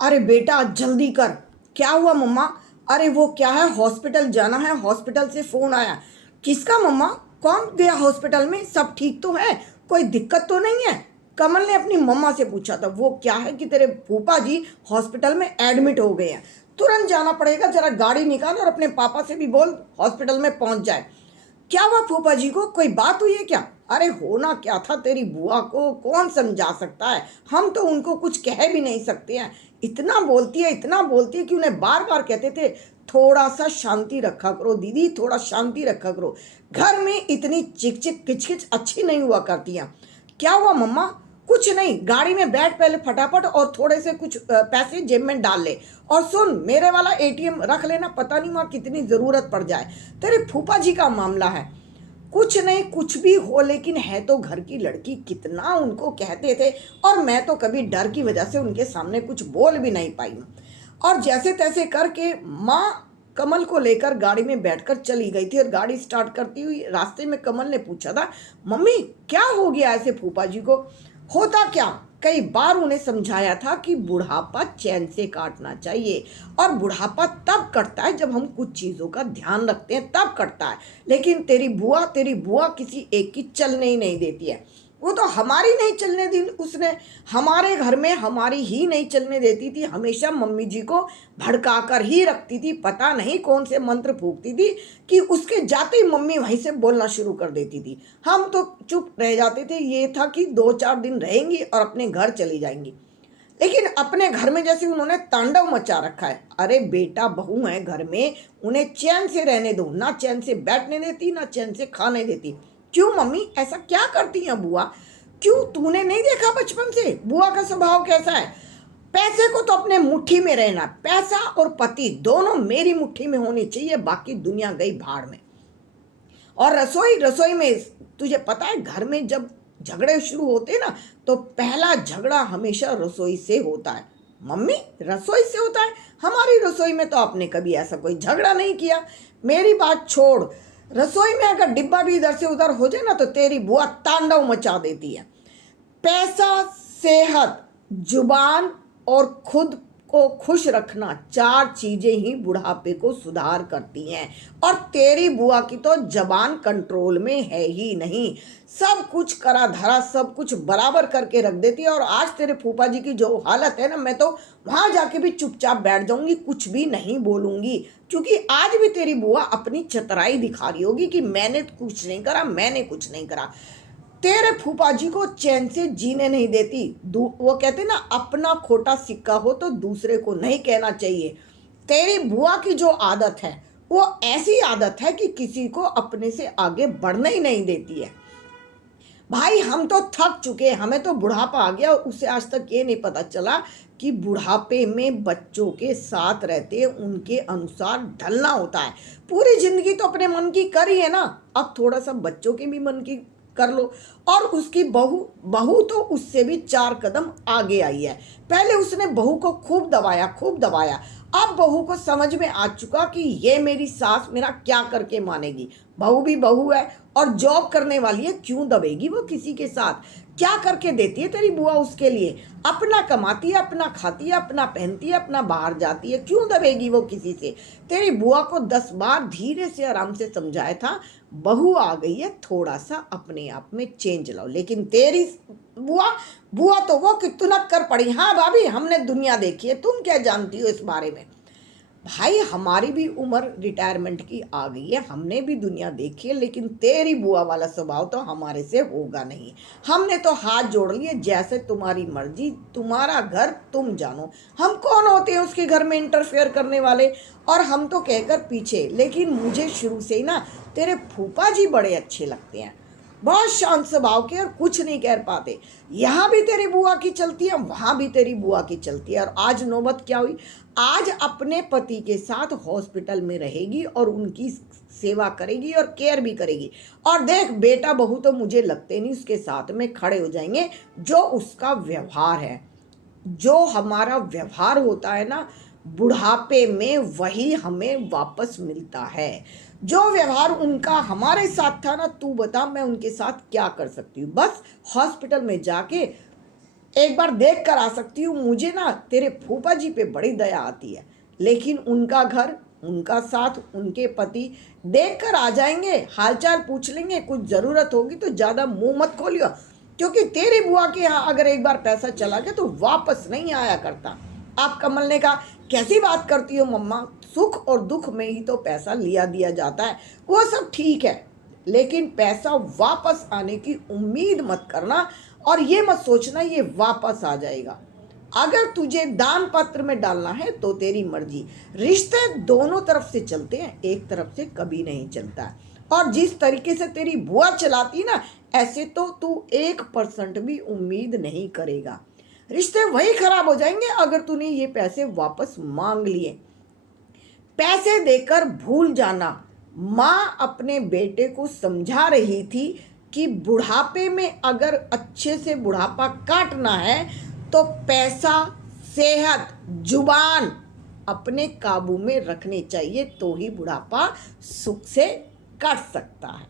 अरे बेटा जल्दी कर। क्या हुआ मम्मा? अरे वो क्या है, हॉस्पिटल जाना है, हॉस्पिटल से फोन आया। किसका मम्मा? कौन गया हॉस्पिटल में? सब ठीक तो है? कोई दिक्कत तो नहीं है? कमल ने अपनी मम्मा से पूछा था। वो क्या है कि तेरे फूफा जी हॉस्पिटल में एडमिट हो गए हैं, तुरंत जाना पड़ेगा। जरा गाड़ी निकाल और अपने पापा से भी बोल हॉस्पिटल में पहुंच जाए। क्या हुआ फूफा जी को? कोई बात हुई है क्या? अरे होना क्या था, तेरी बुआ को कौन समझा सकता है, हम तो उनको कुछ कह भी नहीं सकते हैं। इतना बोलती है, इतना बोलती है कि उन्हें बार बार कहते थे थोड़ा सा शांति रखा करो दीदी, थोड़ा शांति रखा करो। घर में इतनी चिक चिक किचकिच अच्छी नहीं हुआ करती है। क्या हुआ मम्मा? कुछ नहीं, गाड़ी में बैठ पहले फटाफट और थोड़े से कुछ पैसे जेब में डाल ले। और सुन, मेरे वाला एटीएम रख लेना, पता नहीं वहाँ कितनी ज़रूरत पड़ जाए। तेरे फूफा जी का मामला है। कुछ नहीं, कुछ भी हो, लेकिन है तो घर की लड़की, कितना उनको कहते थे। और मैं तो कभी डर की वजह से उनके सामने कुछ बोल भी नहीं पाई। और जैसे तैसे करके माँ कमल को लेकर गाड़ी में बैठकर चली गई थी। और गाड़ी स्टार्ट करती हुई रास्ते में कमल ने पूछा था, मम्मी क्या हो गया ऐसे फूफा जी को? होता क्या, कई बार उन्हें समझाया था कि बुढ़ापा चैन से काटना चाहिए। और बुढ़ापा तब कटता है जब हम कुछ चीज़ों का ध्यान रखते हैं, तब कटता है। लेकिन तेरी बुआ किसी एक की चलने ही नहीं देती है। वो तो हमारी नहीं चलने दी उसने, हमारे घर में हमारी ही नहीं चलने देती थी। हमेशा मम्मी जी को भड़का कर ही रखती थी। पता नहीं कौन से मंत्र फूकती थी कि उसके जाते ही मम्मी वहीं से बोलना शुरू कर देती थी। हम तो चुप रह जाते थे। ये था कि 2-4 दिन रहेंगी और अपने घर चली जाएंगी। लेकिन अपने घर में जैसे उन्होंने तांडव मचा रखा है। अरे बेटा बहू है घर में, उन्हें चैन से रहने दो। ना चैन से बैठने देती, ना चैन से खाने देती। क्यों मम्मी, ऐसा क्या करती हैं बुआ? क्यों, तूने नहीं देखा बचपन से बुआ का स्वभाव कैसा है? पैसे को तो अपने मुट्ठी में रहना, पैसा और पति दोनों मेरी मुट्ठी में होनी चाहिए, बाकी दुनिया गई भाड़ में। और रसोई रसोई में तुझे पता है, घर में जब झगड़े शुरू होते हैं ना, तो पहला झगड़ा हमेशा रसोई से होता है। मम्मी रसोई से होता है? हमारी रसोई में तो आपने कभी ऐसा कोई झगड़ा नहीं किया। मेरी बात छोड़, रसोई में अगर डिब्बा भी इधर से उधर हो जाए ना, तो तेरी बुआ तांडव मचा देती है। पैसा, सेहत, जुबान और खुद को खुश रखना, 4 चीजें ही बुढ़ापे को सुधार करती हैं। और तेरी बुआ की तो जबान कंट्रोल में है ही नहीं। सब कुछ करा धरा, सब कुछ बराबर करके रख देती है। और आज तेरे फूफा जी की जो हालत है ना, मैं तो वहां जाके भी चुपचाप बैठ जाऊंगी, कुछ भी नहीं बोलूंगी। क्योंकि आज भी तेरी बुआ अपनी चतुराई दिखा रही होगी कि मैंने कुछ नहीं करा, मैंने कुछ नहीं करा। तेरे फूफा जी को चैन से जीने नहीं देती। वो कहते ना, अपना खोटा सिक्का हो तो दूसरे को नहीं कहना चाहिए। तेरी बुआ की जो आदत है, वो ऐसी आदत है कि किसी को अपने से आगे बढ़ने ही नहीं देती है। भाई हम तो थक चुके, हमें तो बुढ़ापा आ गया। उसे आज तक ये नहीं पता चला कि बुढ़ापे में बच्चों के साथ रहते उनके अनुसार ढलना होता है। पूरी जिंदगी तो अपने मन की कर ही है ना, अब थोड़ा सा बच्चों के भी मन की कर लो। और उसकी बहू बहू तो उससे भी 4 कदम आगे आई है। पहले उसने बहू को खूब दबाया, खूब दबाया। अब बहू को समझ में आ चुका कि ये मेरी सास मेरा क्या करके मानेगी। बहू भी बहू है और जॉब करने वाली है, क्यों दबेगी वो किसी के साथ? क्या करके देती है तेरी बुआ उसके लिए? अपना कमाती है, अपना खाती है, अपना पहनती है, अपना बाहर जाती है, क्यों दबेगी वो किसी से? तेरी बुआ को 10 बार धीरे से आराम से समझाया था, बहू आ गई है, थोड़ा सा अपने आप में चेंज लाओ। लेकिन तेरी बुआ बुआ तो वो कि तुनक कर पड़ी। हाँ भाभी, हमने दुनिया देखी है, तुम क्या जानती हो इस बारे में? भाई हमारी भी उम्र रिटायरमेंट की आ गई है, हमने भी दुनिया देखी है। लेकिन तेरी बुआ वाला स्वभाव तो हमारे से होगा नहीं। हमने तो हाथ जोड़ लिए, जैसे तुम्हारी मर्जी, तुम्हारा घर तुम जानो। हम कौन होते हैं उसके घर में इंटरफेयर करने वाले? और हम तो कहकर पीछे। लेकिन मुझे शुरू से ही ना तेरे फूफा जी बड़े अच्छे लगते हैं, बहुत शांत स्वभाव के, और कुछ नहीं कह पाते। यहाँ भी तेरी बुआ की चलती है, वहाँ भी तेरी बुआ की चलती है। और आज नौबत क्या हुई, आज अपने पति के साथ हॉस्पिटल में रहेगी और उनकी सेवा करेगी और केयर भी करेगी। और देख बेटा बहू तो मुझे लगते नहीं उसके साथ में खड़े हो जाएंगे। जो उसका व्यवहार है, जो हमारा व्यवहार होता है ना बुढ़ापे में, वही हमें वापस मिलता है। जो व्यवहार उनका हमारे साथ था ना, तू बता मैं उनके साथ क्या कर सकती हूँ? बस हॉस्पिटल में जाके एक बार देख कर आ सकती हूँ। मुझे ना तेरे फूफा जी पे बड़ी दया आती है, लेकिन उनका घर, उनका साथ, उनके पति देख कर आ जाएंगे, हालचाल पूछ लेंगे, कुछ ज़रूरत होगी तो ज़्यादा मुंह मत खोलियो, क्योंकि तेरी बुआ के यहाँ अगर एक बार पैसा चला गया तो वापस नहीं आया करता। आप कमल ने कहा, कैसी बात करती हो मम्मा, सुख और दुख में ही तो पैसा लिया दिया जाता है, वो सब ठीक है, लेकिन पैसा वापस आने की उम्मीद मत करना और ये मत सोचना ये वापस आ जाएगा। अगर तुझे दान पत्र में डालना है तो तेरी मर्जी। रिश्ते दोनों तरफ से चलते हैं, एक तरफ से कभी नहीं चलता है। और जिस तरीके से तेरी बुआ चलाती ना, ऐसे तो तू 1% भी उम्मीद नहीं करेगा। रिश्ते वही खराब हो जाएंगे अगर तूने ये पैसे वापस मांग लिए। पैसे देकर भूल जाना। माँ अपने बेटे को समझा रही थी कि बुढ़ापे में अगर अच्छे से बुढ़ापा काटना है तो पैसा, सेहत, जुबान अपने काबू में रखने चाहिए, तो ही बुढ़ापा सुख से कट सकता है।